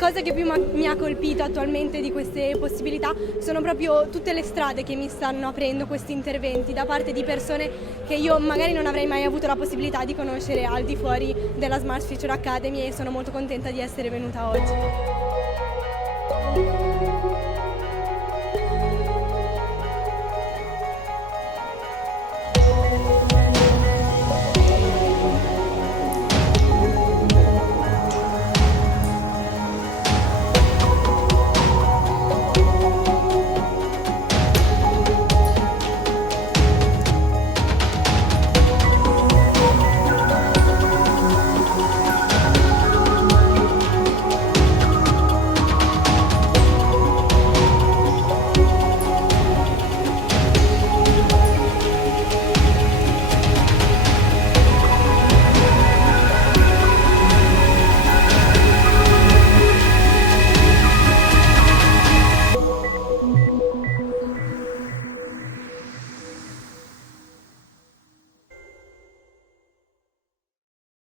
cosa che più mi ha colpito attualmente di queste possibilità sono proprio tutte le strade che mi stanno aprendo questi interventi da parte di persone che io magari non avrei mai avuto la possibilità di conoscere al di fuori della Smart Future Academy, e sono molto contenta di essere venuta oggi.